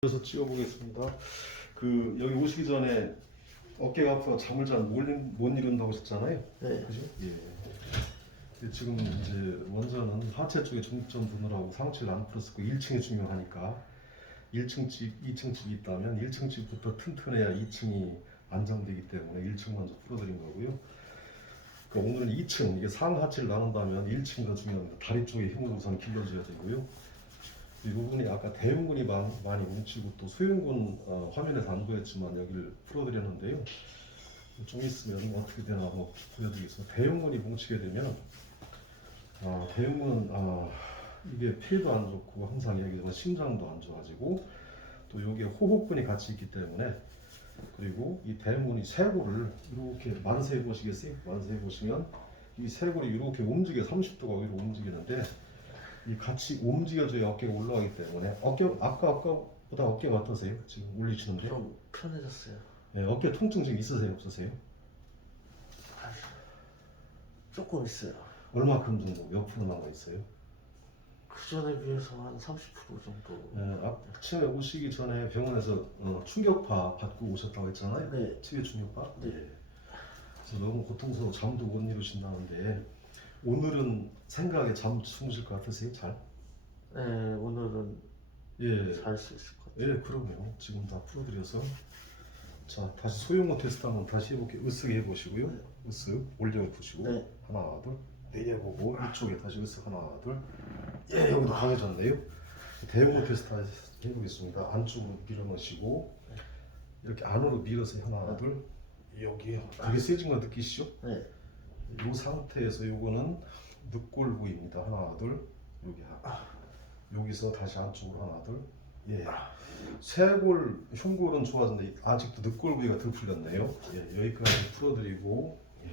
그래서 찍어보겠습니다. 그 여기 오시기 전에 어깨가 아프고 잠을 잘못 이룬다고 하셨잖아요. 네. 그죠? 예. 근데 지금 이제 원저는 하체 쪽에 중점 두느라고 상체를 안 풀었었고 1층이 중요하니까 1층 집, 2층 집이 있다면 1층 집부터 튼튼해야 2층이 안정되기 때문에 1층 먼저 풀어드린 거고요. 그 오늘은 2층 이게 상하체를 나눈다면 1층이 더 중요합니다. 다리 쪽에 힘을 우선 길러줘야 되고요. 이 부분이 아까 대흉근이 많이, 뭉치고 또 소흉근 어, 화면에서 안 보였지만 여기를 풀어드렸는데요. 좀 있으면 어떻게 되나 한번 보여드리겠습니다. 대흉근이 뭉치게 되면 아, 대흉근 아, 이게 폐도 안 좋고 항상 얘기하지만 심장도 안 좋아지고 또 여기에 호흡근이 같이 있기 때문에 그리고 이 대흉근이 쇄골을 이렇게 만세해 보시겠어요? 만세해 보시면 이 쇄골이 이렇게 움직여 30도가 위로 움직이는데 이 같이 움직여줘야 어깨가 올라가기 때문에 어깨 아까 아까보다 어깨가 어떠세요? 지금 올리시는데 좀 편해졌어요. 네, 어깨 통증 지금 있으세요? 없으세요? 아휴, 조금 있어요. 얼마큼 정도 몇 프로 남아 있어요? 그 전에 비해서 한 30% 정도. 네, 아침에 오시기 전에 병원에서 어, 충격파 받고 오셨다고 했잖아요. 네. 치료 충격파. 네. 그래서 너무 고통스러워 잠도 못 이루신다는데 오늘은 생각에 잠 주무실 것 같으세요? 잘? 네, 오늘은 예. 잘 수 있을 것 같아요. 예, 그럼요. 지금 다 풀어드려서 자 다시 소형어 테스트 한번 다시 해볼게요. 으쓱 해보시고요. 네. 으쓱 올려보시고 네. 하나 둘 내려보고 이쪽에 다시 으쓱 하나 둘 예, 여기도 강해졌네요. 대응어 테스트 다시 해보겠습니다. 안쪽으로 밀어넣으시고 이렇게 안으로 밀어서 하나 둘 여기 되게 세진 거 느끼시죠? 네. 이 상태에서 요거는 늑골 부위입니다. 하나 둘 여기 하- 여기서 다시 안쪽으로 하나 둘 예. 쇄골 흉골은 좋아졌는데 아직도 늑골 부위가 덜 풀렸네요. 예, 여기까지 풀어드리고 예.